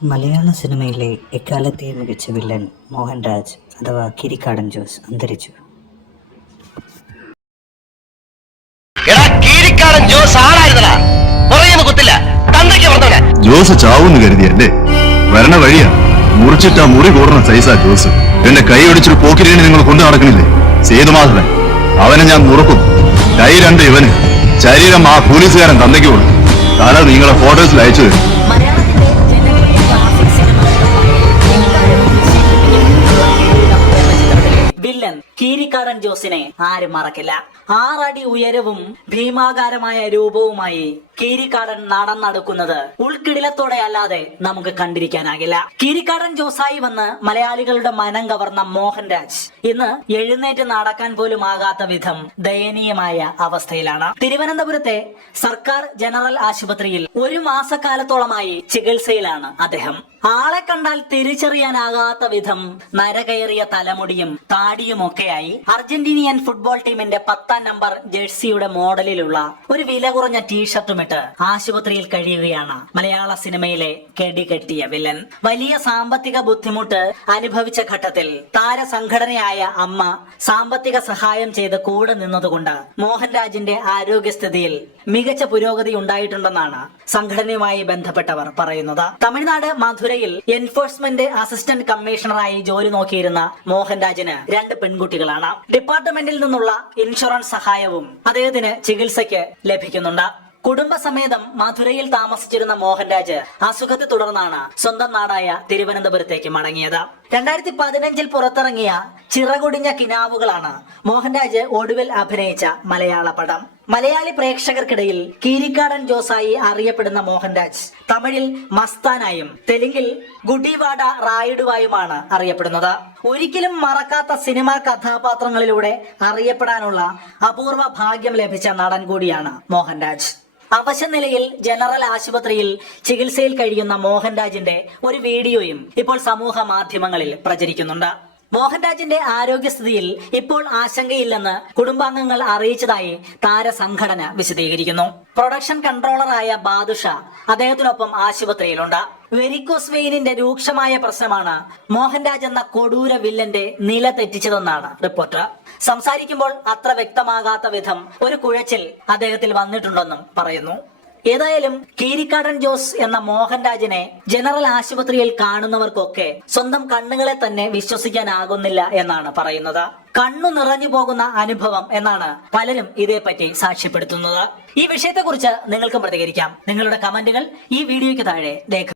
മലയാള സിനിമയിലെ എക്കാലത്തെ മികച്ച വില്ലൻ മോഹൻരാജ് അഥവാ കിരിക്കാടൻ ജോസ് അന്തരിച്ചു. ജോസ് ചാവൂന്ന് കരുതിയല്ലേ? വരണ വഴിയാ മുറിച്ചിട്ടാ മുറി കൂടണ സൈസാ ജോസ്. എന്റെ കൈ ഒടിച്ചൊരു പോക്കിരിനെ നിങ്ങൾ കൊണ്ടു നടക്കണില്ലേ? സേതുമാധവൻ അവനെ ഞാൻ മുറുക്കും. കൈ രണ്ട് ഇവന്, ശരീരം ആ പോലീസുകാരൻ തന്തയ്ക്ക് കൊടുക്കും. തല നിങ്ങളെ ഫോട്ടോസിൽ അയച്ചു തരും. വില്ലൻ കീരിക്കാടൻ ജോസിനെ ആരും മറക്കില്ല. 6 അടി ഉയരവും ഭീമാകാരമായ രൂപവുമായി കീരിക്കാടൻ നടന്നെടുക്കുന്നത് ഉൾക്കിടിലത്തോടെ അല്ലാതെ നമുക്ക് കണ്ടിരിക്കാനാകില്ല. കീരിക്കാടൻ ജോസായി വന്ന് മലയാളികളുടെ മനം കവർന്ന മോഹൻരാജ് ഇന്ന് എഴുന്നേറ്റ് നടക്കാൻ പോലും ആകാത്ത വിധം ദയനീയമായ അവസ്ഥയിലാണ്. തിരുവനന്തപുരത്തെ സർക്കാർ ജനറൽ ആശുപത്രിയിൽ 1 മാസക്കാലത്തോളമായി ചികിത്സയിലാണ് അദ്ദേഹം. ആളെ കണ്ടാൽ തിരിച്ചറിയാനാകാത്ത വിധം നരകയറിയ തലമുടിയും താടിയുമൊക്കെയായി അർജന്റീനിയൻ ഫുട്ബോൾ ടീമിന്റെ 10ാം നമ്പർ ജേഴ്സിയുടെ മോഡലിലുള്ള ഒരു വില കുറഞ്ഞ ടീഷർട്ടുമിട്ട് ആശുപത്രിയിൽ കഴിയുകയാണ് മലയാള സിനിമയിലെ കെടികെട്ടിയ വില്ലൻ. വലിയ സാമ്പത്തിക ബുദ്ധിമുട്ട് അനുഭവിച്ച ഘട്ടത്തിൽ താരസംഘടനയായ അമ്മ സാമ്പത്തിക സഹായം ചെയ്ത് കൂടെ നിന്നതുകൊണ്ട് മോഹൻരാജിന്റെ ആരോഗ്യസ്ഥിതിയിൽ മികച്ച പുരോഗതി ഉണ്ടായിട്ടുണ്ടെന്നാണ് സംഘടനയുമായി ബന്ധപ്പെട്ടവർ പറയുന്നത്. തമിഴ്നാട് മധുരയിൽ എൻഫോഴ്സ്മെന്റ് അസിസ്റ്റന്റ് കമ്മീഷണറായി ജോലി നോക്കിയിരുന്ന മോഹൻരാജിന് 2 പെൺകുട്ടികളാണ്. ഡിപ്പാർട്ട്മെന്റിൽ നിന്നുള്ള ഇൻഷുറൻസ് സഹായവും അദ്ദേഹത്തിന് ചികിത്സയ്ക്ക് ലഭിക്കുന്നുണ്ട്. കുടുംബസമേതം മധുരയിൽ താമസിച്ചിരുന്ന മോഹൻരാജ് അസുഖത്തെ തുടർന്നാണ് സ്വന്തം നാടായ തിരുവനന്തപുരത്തേക്ക് മടങ്ങിയത്. 2015 പുറത്തിറങ്ങിയ ചിറകൊടിഞ്ഞ കിനാവുകളാണ് മോഹൻരാജ് ഒടുവിൽ അഭിനയിച്ച മലയാള പടം. മലയാളി പ്രേക്ഷകർക്കിടയിൽ കീരിക്കാടൻ ജോസായി അറിയപ്പെടുന്ന മോഹൻരാജ് തമിഴിൽ മസ്താനായും തെലുങ്കിൽ ഗുഡിവാഡ റായിഡുവായുമാണ് അറിയപ്പെടുന്നത്. ഒരിക്കലും മറക്കാത്ത സിനിമാ കഥാപാത്രങ്ങളിലൂടെ അറിയപ്പെടാനുള്ള അപൂർവ ഭാഗ്യം ലഭിച്ച നടൻ കൂടിയാണ് മോഹൻരാജ്. അവശനിലയിൽ ജനറൽ ആശുപത്രിയിൽ ചികിത്സയിൽ കഴിയുന്ന മോഹൻരാജിന്റെ ഒരു വീഡിയോയും ഇപ്പോൾ സമൂഹ മാധ്യമങ്ങളിൽ പ്രചരിക്കുന്നുണ്ട്. മോഹൻരാജിന്റെ ആരോഗ്യസ്ഥിതിയിൽ ഇപ്പോൾ ആശങ്കയില്ലെന്ന് കുടുംബാംഗങ്ങൾ അറിയിച്ചതായി താരസംഘടന വിശദീകരിക്കുന്നു. പ്രൊഡക്ഷൻ കൺട്രോളറായ ബാദുഷ അദ്ദേഹത്തിനൊപ്പം ആശുപത്രിയിലുണ്ട്. വെരിക്കോസ് വെയിനിന്റെ രൂക്ഷമായ പ്രശ്നമാണ് മോഹൻരാജ് എന്ന കൊടൂര വില്ലന്റെ നില തെറ്റിച്ചതെന്നാണ് റിപ്പോർട്ട്. സംസാരിക്കുമ്പോൾ അത്ര വ്യക്തമാകാത്ത വിധം ഒരു കുഴച്ചിൽ അദ്ദേഹത്തിൽ വന്നിട്ടുണ്ടെന്നും പറയുന്നു. ഏതായാലും കീരിക്കാടൻ ജോസ് എന്ന മോഹൻരാജിനെ ജനറൽ ആശുപത്രിയിൽ കാണുന്നവർക്കൊക്കെ സ്വന്തം കണ്ണുകളെ തന്നെ വിശ്വസിക്കാനാകുന്നില്ല എന്നാണ് പറയുന്നത്. കണ്ണു നിറഞ്ഞു പോകുന്ന അനുഭവം എന്നാണ് പലരും ഇതേപ്പറ്റി സാക്ഷ്യപ്പെടുത്തുന്നത്. ഈ വിഷയത്തെക്കുറിച്ച് നിങ്ങൾക്കും പ്രതികരിക്കാം. നിങ്ങളുടെ കമന്റുകൾ ഈ വീഡിയോയ്ക്ക് താഴെ രേഖ